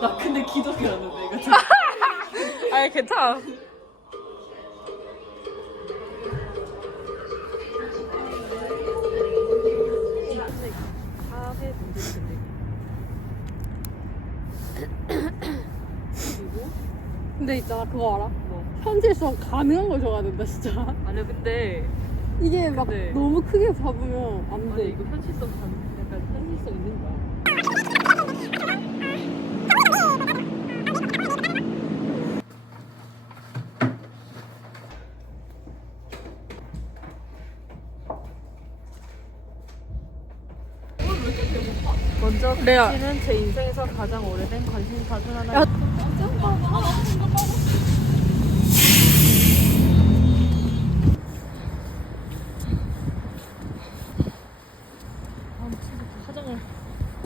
나 근데 기독이었는데 이거 진짜. 아니 괜찮아. 근데 있잖아 그거 알아? 현실 수업 가능한 걸 줘야 된다 진짜 아니 근데 이게 막 근데- 너무 크게 잡으면 아니 안돼 이거 현실성 가 약간 현실성 있는 거야. 먼저 레아. 씨는 제 인생에서 가장 오래된 관심사 중 하나. 야. 화장을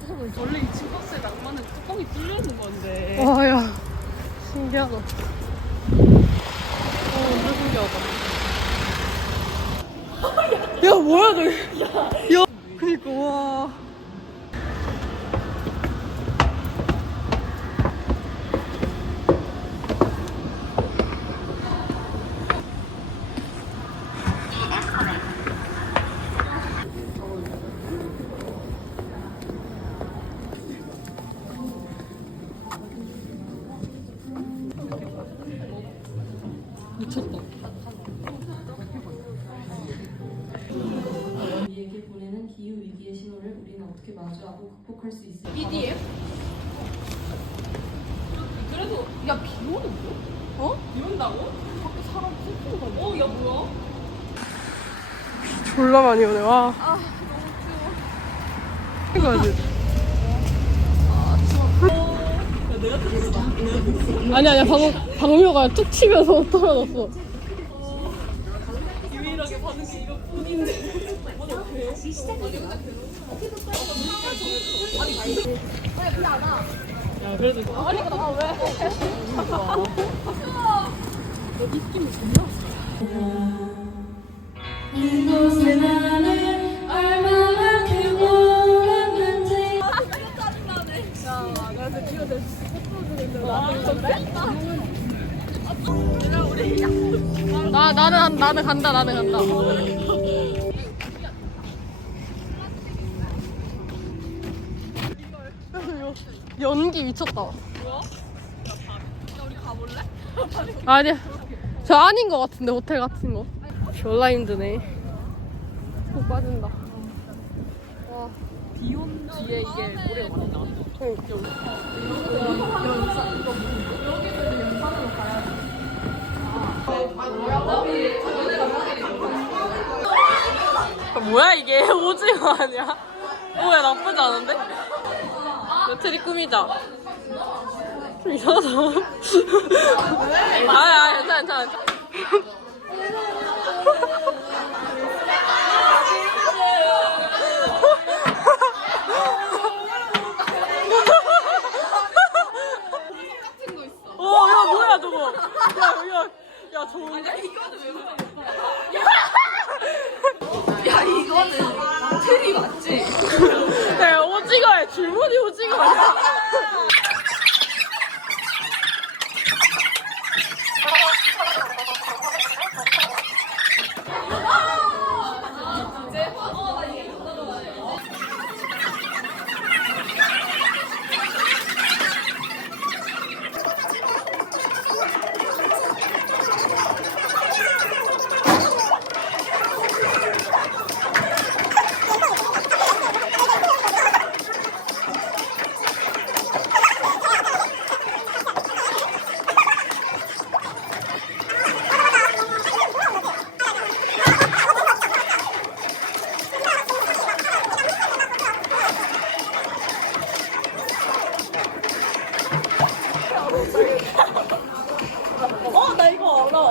화장을 원래 이 친박스의 낭만은 뚜껑이 뚫려 있는 건데. 와야 신기하다 어, 완전 신기하다. 야 뭐야 저기. 야, 그니까 와 마주하고 극복할 수 있을까? BDF? 그래도 야 비 오는데? 어? 비 온다고? 밖에 사람 슬픈 거 어? 야 뭐야? 졸라 많이 오네 와아 이거 아주 야 내가 탔어. 아니 아니야 방금 방묘가 툭 치면서 떨어졌어 유일하게 받은 게 이것뿐인데. 나는 나 나는 나는 간다 나는 간다 연기 미쳤다. 뭐야? 우리 가볼래? 아니야. 저 아닌 것 같은데 호텔 같은 거. 졸라 힘드네. 푹 빠진다. 와. 비온 뒤에 이게 모래가 많이 나왔어. 뭐야 이게 오징어 아니야? 뭐야 나쁘지 않은데? 며칠이 꾸미자. 좀 이상하다. 아야 괜찮아 괜찮아. 어, 야, 뭐야, 저거. 야, 야, 야, 좋은데? 야, 오징어에 줄무늬 오징어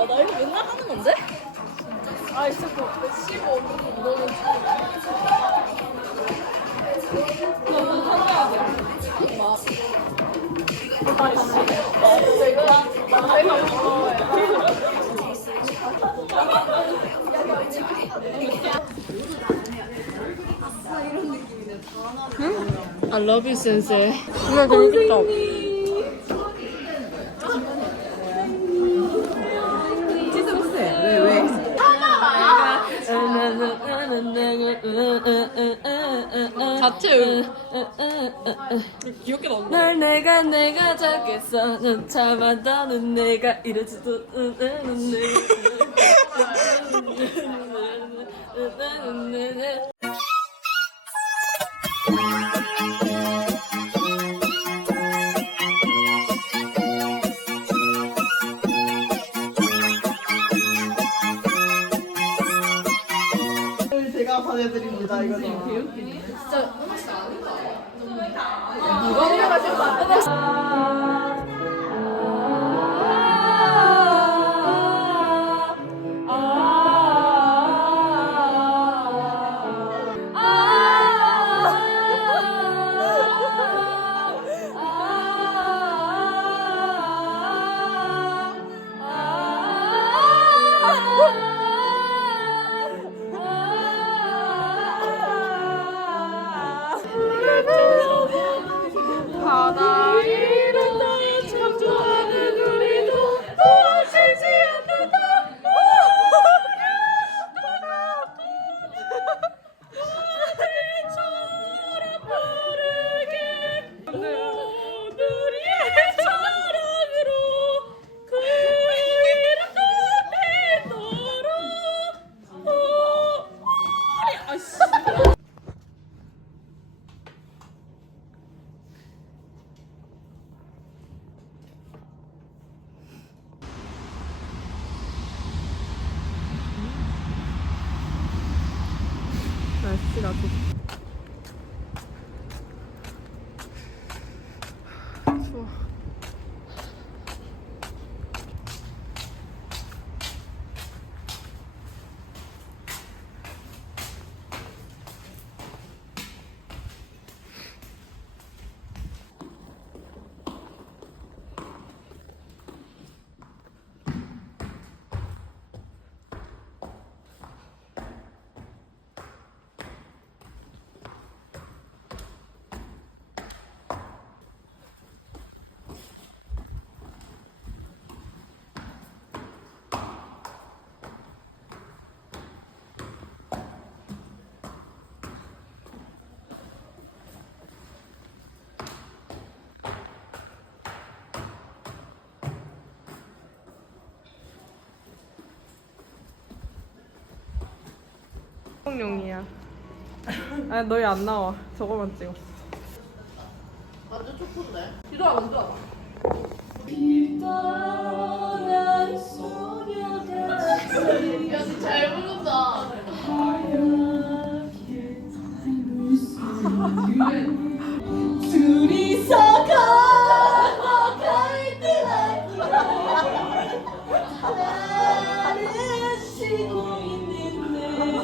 나 이거 맨날 하는 건데? 아 진짜 그15 너는 너무 탄다 아이씨 나 진짜 이거 나 이거 응? I love you, sensei. 정말 재밌겠다. 자체 귀엽게 나온다. 널 내가 내가 잡겠어. 넌 참아다는 내가 이러지도 않는 내가. 제가 보내드립니다 이거 는. 날씨가 좋 추워. 용이야. 아 너희 안 나와. 저거만 찍어. 뒤로 와봐 뒤로 와봐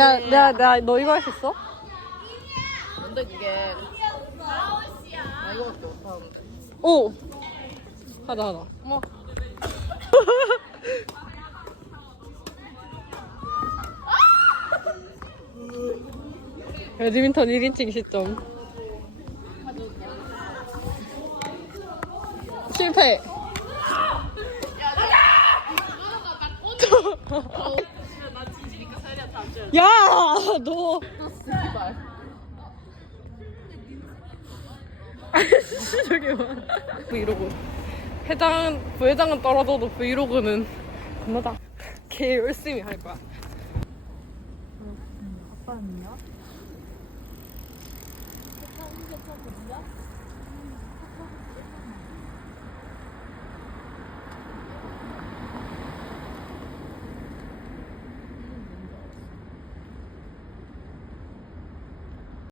야, 내가, 내가 너 이거 할 수 있어? 뭔데 그게 나 이거밖에 못하는데 오! 하자, 하자. 어머 배드민턴 1인칭 시점. 실패. 야, 너. 아이씨, 저기 봐. 브이로그. 회장, 부회장은 떨어져도 브이로그는 겁나다. 개 열심히 할 거야. 아빠는요?